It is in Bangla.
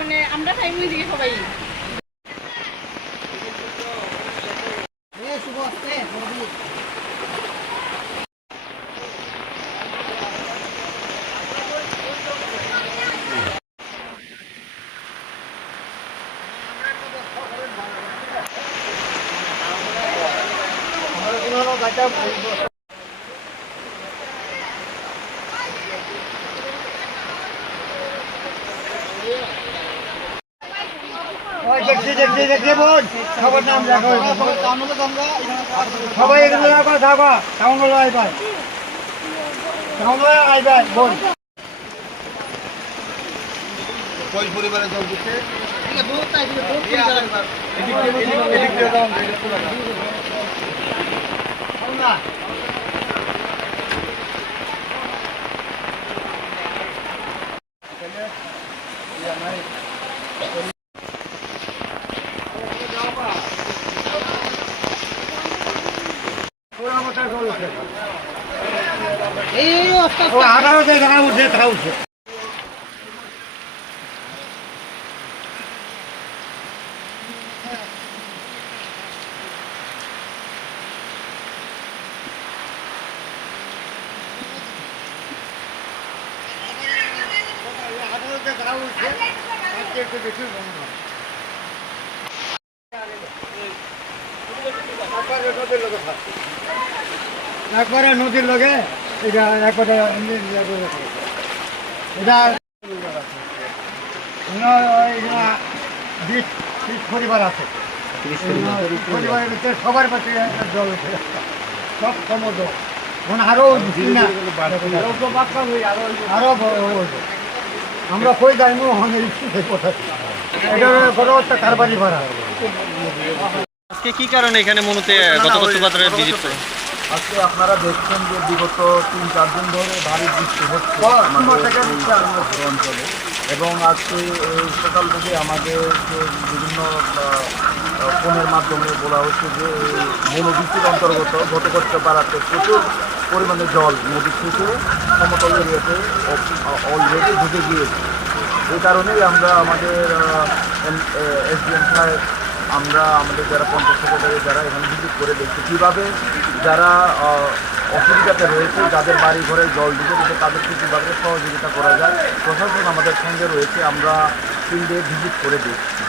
মানে আমরা ফ্যামিলি থেকে সবাই সবার নাম দেখো সবাই এগুলো থাকো টাউনগুলো আইবাই টাউনগুলো আইবাই বোন কই পরিবারে জল দিচ্ছে আঠারো টাকা উঠছে টাকা উঠছে একবারে নদীর লগে এটা একবারে এটা বিশ পরিবার আছে পরিবারের ভিতরে সবার পাশে জল উঠে সব সমুদ্র মানে আরো আরো আমরা কই যাইমু এটা বড় একটা কারবারি ভাড়া। আজকে কি কারণে এখানে মনুতে গত শুক্রবার ভিজিট করে? আজকে আপনারা দেখছেন যে বিগত 3-4 দিন ধরে ভারী বৃষ্টি হচ্ছে আমাদের অঞ্চলে এবং আজকে সকাল থেকে আমাদের বিভিন্ন ফোনের মাধ্যমে বলা হচ্ছে যে মনোবৃষ্টির অন্তর্গত ঘটকচ্ছ পাড়াতে প্রচুর পরিমাণে জল নদী থেকে সমতল এরিয়াতে অলরেডি ঢুকে গিয়েছে। এই কারণেই আমরা আমাদের এসডিএম সাহেব আমরা আমাদের যারা পঞ্চায়েত সেক্রেটারি যারা এখানে ভিজিট করে দেখছি কীভাবে যারা অসুবিধাতে রয়েছে যাদের বাড়ি ঘরে জল ঢুকে দিতে তাদেরকে কীভাবে সহযোগিতা করা যায় প্রশাসন আমাদের সঙ্গে রয়েছে। আমরা 3 ডে ভিজিট করে দেখছি।